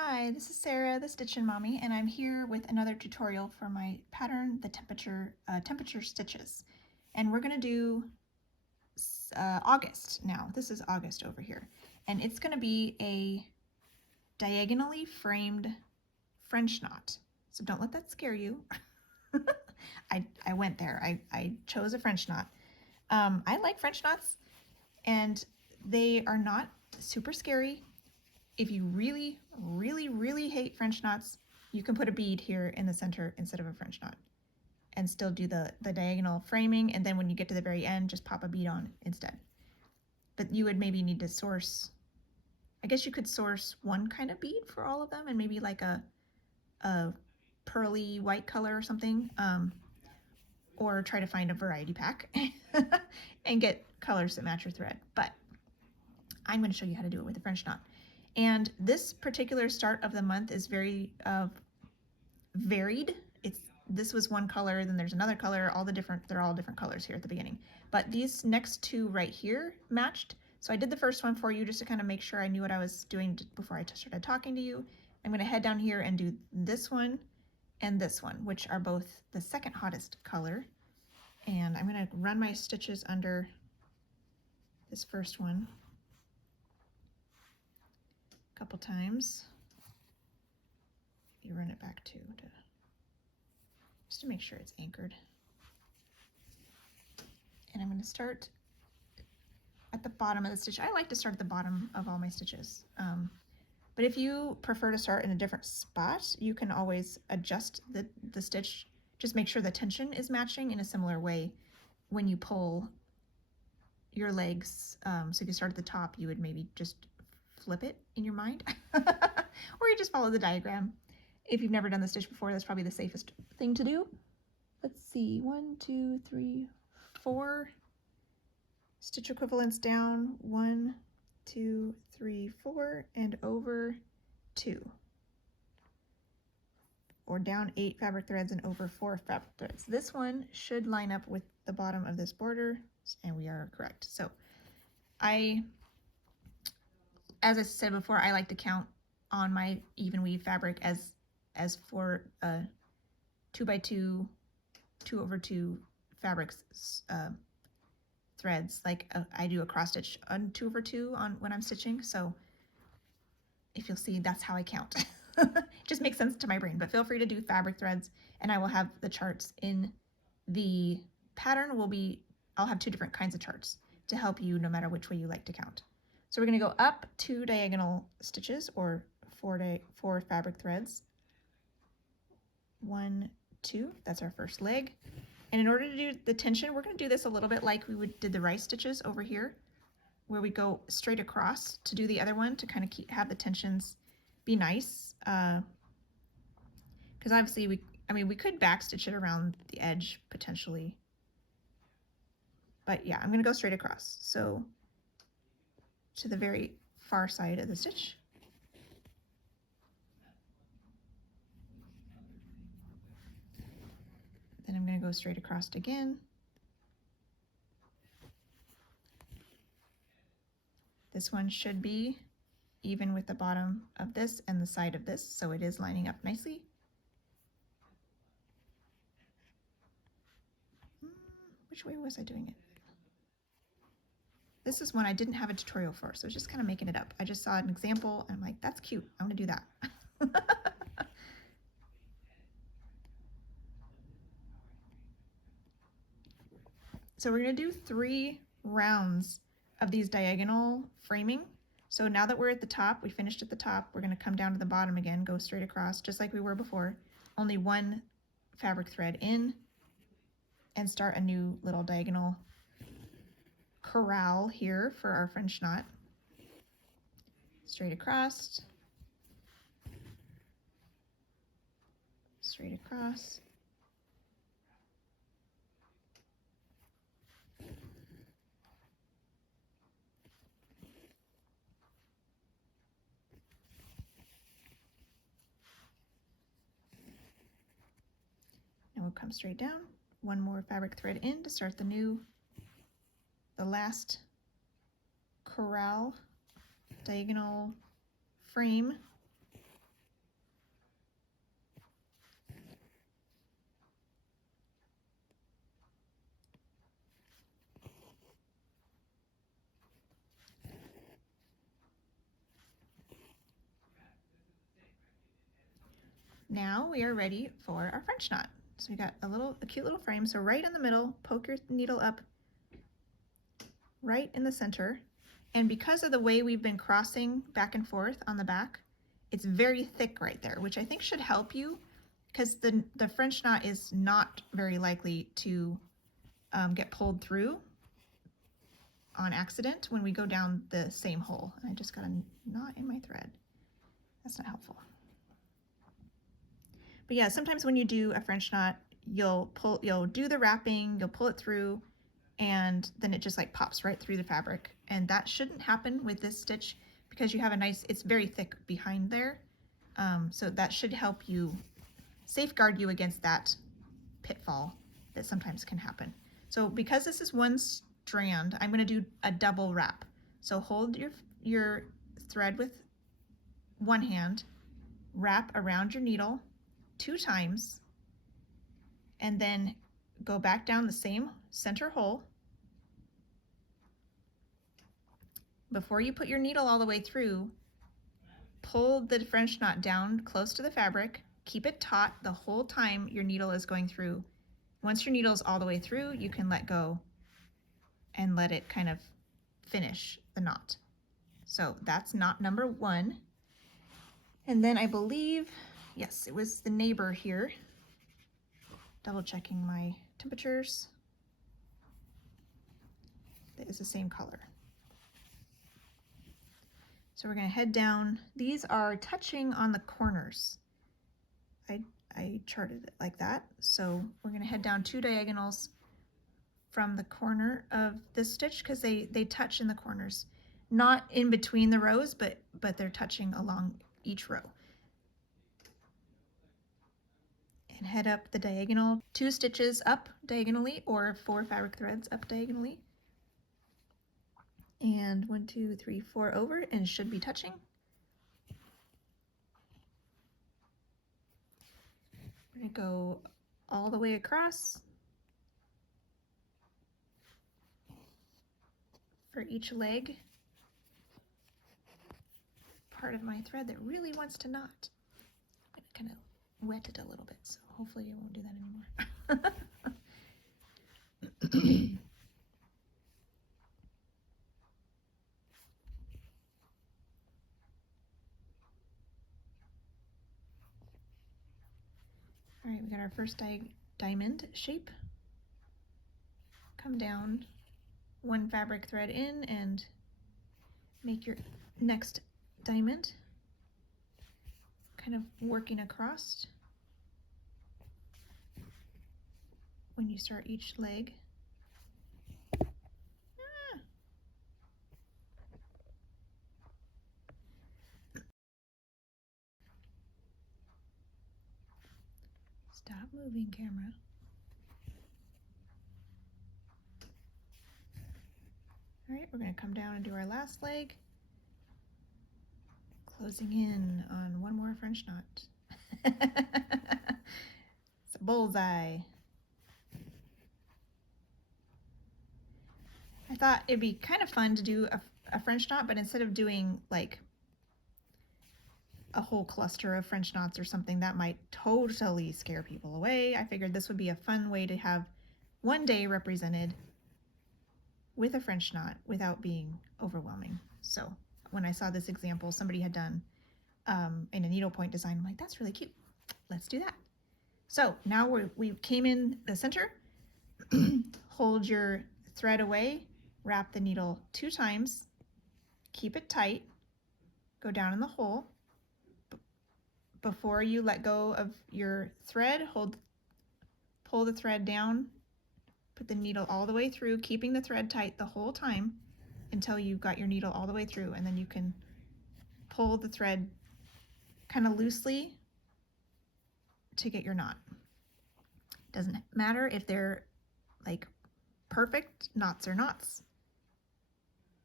Hi, this is Sarah, the Stitchin Mommy, and I'm here with another tutorial for my pattern, the temperature stitches. And we're going to do August now. This is August over here. And it's going to be a diagonally framed French knot. So don't let that scare you. I went there. I chose a French knot. I like French knots, and they are not super scary. If you really, really, really hate French knots, you can put a bead here in the center instead of a French knot and still do the diagonal framing, and then when you get to the very end, just pop a bead on instead. But you would maybe need to source, I guess you could source one kind of bead for all of them and maybe like a pearly white color or something, or try to find a variety pack and get colors that match your thread. But I'm going to show you how to do it with a French knot. And this particular start of the month is very varied. This was one color, then there's another color, they're all different colors here at the beginning. But these next two right here matched. So I did the first one for you just to kind of make sure I knew what I was doing before I started talking to you. I'm going to head down here and do this one and this one, which are both the second hottest color. And I'm going to run my stitches under this first one a couple times. You run it back too, just to make sure it's anchored. And I'm going to start at the bottom of the stitch. I like to start at the bottom of all my stitches. But if you prefer to start in a different spot, you can always adjust the stitch. Just make sure the tension is matching in a similar way when you pull your legs. So if you start at the top, you would maybe just flip it in your mind, or you just follow the diagram. If you've never done the stitch before, that's probably the safest thing to do. Let's see, 1, 2, 3, 4 stitch equivalents down, 1, 2, 3, 4, and over 2. Or down 8 fabric threads and over 4 fabric threads. This one should line up with the bottom of this border, and we are correct. So as I said before, I like to count on my even weave fabric as for 2x2, 2/2 fabrics threads. Like I do a cross stitch on 2/2 when I'm stitching. So if you'll see, that's how I count. It just makes sense to my brain. But feel free to do fabric threads, and I will have the charts in the pattern. I'll have 2 different kinds of charts to help you no matter which way you like to count. So we're going to go up 2 diagonal stitches, or 4 fabric threads. 1, 2, that's our first leg. And in order to do the tension, we're going to do this a little bit like we did the rice stitches over here, where we go straight across to do the other one to kind of have the tensions be nice. Because obviously we could back stitch it around the edge potentially. But yeah, I'm going to go straight across. So to the very far side of the stitch. Then I'm going to go straight across again. This one should be even with the bottom of this and the side of this, so it is lining up nicely. Which way was I doing it? This is one I didn't have a tutorial for, so I was just kind of making it up. I just saw an example and I'm like, that's cute, I want to do that. So we're going to do 3 rounds of these diagonal framing. So now that we're at the top, we finished at the top, we're going to come down to the bottom again, go straight across just like we were before, only 1 fabric thread in, and start a new little diagonal corral here for our French knot. Straight across, straight across. And we'll come straight down, 1 more fabric thread in to start the last corral diagonal frame now we are ready for our French knot. So we got a cute little frame. So right in the middle, poke your needle up right in the center. And because of the way we've been crossing back and forth on the back, it's very thick right there, which I think should help you because the French knot is not very likely to get pulled through on accident when we go down the same hole. And I just got a knot in my thread. That's not helpful. But yeah, sometimes when you do a French knot, you'll do the wrapping, you'll pull it through, and then it just like pops right through the fabric. And that shouldn't happen with this stitch because you have a nice, it's very thick behind there. So that should help you safeguard you against that pitfall that sometimes can happen. So because this is one strand, I'm going to do a double wrap. So hold your thread with one hand, wrap around your needle 2 times, and then go back down the same center hole. Before you put your needle all the way through, pull the French knot down close to the fabric. Keep it taut the whole time your needle is going through. Once your needle is all the way through, you can let go and let it kind of finish the knot. So that's knot number 1. And then I believe, yes, it was the neighbor here. Double checking my temperatures. That is the same color. So we're going to head down. These are touching on the corners. I charted it like that. So we're going to head down 2 diagonals from the corner of this stitch because they touch in the corners. Not in between the rows, but they're touching along each row. And head up the diagonal, 2 stitches up diagonally or 4 fabric threads up diagonally. And 1, 2, 3, 4 over, and it should be touching. We're going to go all the way across for each leg. Part of my thread that really wants to knot. I'm going to kind of wet it a little bit, so hopefully I won't do that anymore. All right, we got our first diamond shape. Come down 1 fabric thread in and make your next diamond, kind of working across when you start each leg. Stop moving, camera. All right, we're going to come down and do our last leg, closing in on 1 more French knot. It's a bullseye. I thought it'd be kind of fun to do a French knot, but instead of doing like a whole cluster of French knots or something that might totally scare people away, I figured this would be a fun way to have one day represented with a French knot without being overwhelming. So when I saw this example somebody had done in a needlepoint design, I'm like, that's really cute. Let's do that. So now we came in the center. Hold your thread away, wrap the needle 2 times, keep it tight, go down in the hole. Before you let go of your thread, pull the thread down, put the needle all the way through, keeping the thread tight the whole time until you've got your needle all the way through, and then you can pull the thread kind of loosely to get your knot. Doesn't matter if they're like perfect knots or knots.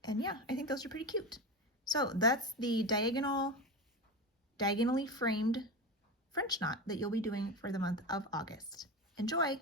And yeah, I think those are pretty cute. So that's the diagonally framed French knot that you'll be doing for the month of August. Enjoy!